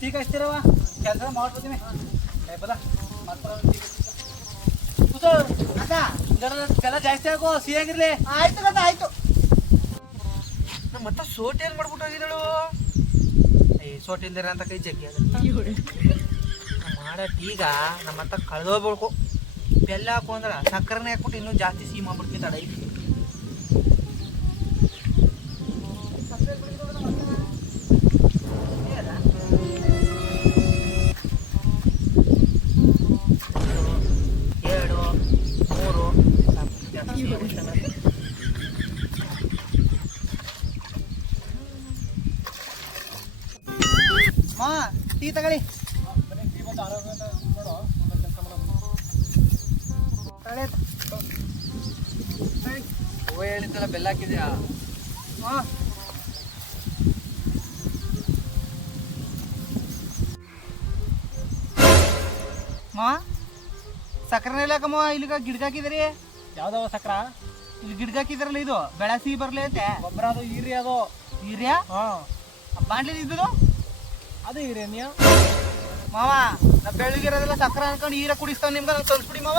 ठीक असते वा ಕೆಲಸ ಮಾಡ್ಕೊತೀನಿ ಬಲ ಜನ ಜಾಸ್ತಿ ಹಾಕೋ ಸಿಹಿಯಾಗಿರ್ಲಿ. ಆಯ್ತು ಕದ ಆಯ್ತು. ಮತ್ತ ಸೋಟ್ ಏನ್ ಮಾಡ್ಬಿಟ್ಟು ಹೋಗಿದಳು ಸೋಟ್ ಇಲ್ದಿರ ಅಂತ ಕೈ ಜಗ್ಗಿ ಮಾಡ ಈಗ ನಮ್ಮತ್ತ ಕಳೆದೋಗ್ಬೇಕು. ಬೆಲ್ಲ ಹಾಕು ಅಂದ್ರ ಸಕ್ಕರೆನೇ ಹಾಕ್ಬಿಟ್ಟು ಇನ್ನೂ ಜಾಸ್ತಿ ಸಿಹಿ ಮಾಡ್ಬಿಡ್ತೀನಿ ತಡ. ಟೀ ತಗೊಳ್ಳಿ. ಹೇಳಿದ್ದಲ್ಲ ಬೆಲ್ಲ ಹಾಕಿದ್ಯಾ? ಸಕ್ಕರೆ ಇಲ್ಲಕಮ್ಮ ಇಲ್ಲಿಗ ಗಿಡಕ್ಕೆ ಹಾಕಿದ್ರಿ. ಯಾವ್ದವ ಸಕ್ರ? ಇಲ್ಲಿ ಗಿಡಕ್ಕೆ ಹಾಕಿದ್ರಲ್ಲ, ಇದು ಬೆಳಸಿ ಬರ್ಲಿ ಅಂತೆ. ಗೊಬ್ಬರ ಅದು ಈರಿ ಅದು ಹೀರ್ಯಾ ಬಾಂಡ್ಲಿ ಇದ್ದು ಅದು ಈರೇನಿಯ ಮಾವ. ನಾ ಬೆಳಗಿರೋದೆಲ್ಲ ಸಕ್ಕರೆ ಅನ್ಕೊಂಡು ಹೀರ ಕುಡಿಸ್ತಾವ ನಿಮ್ಗೆ. ತಲ್ಸ್ಬಿಡಿ ಮಾವ.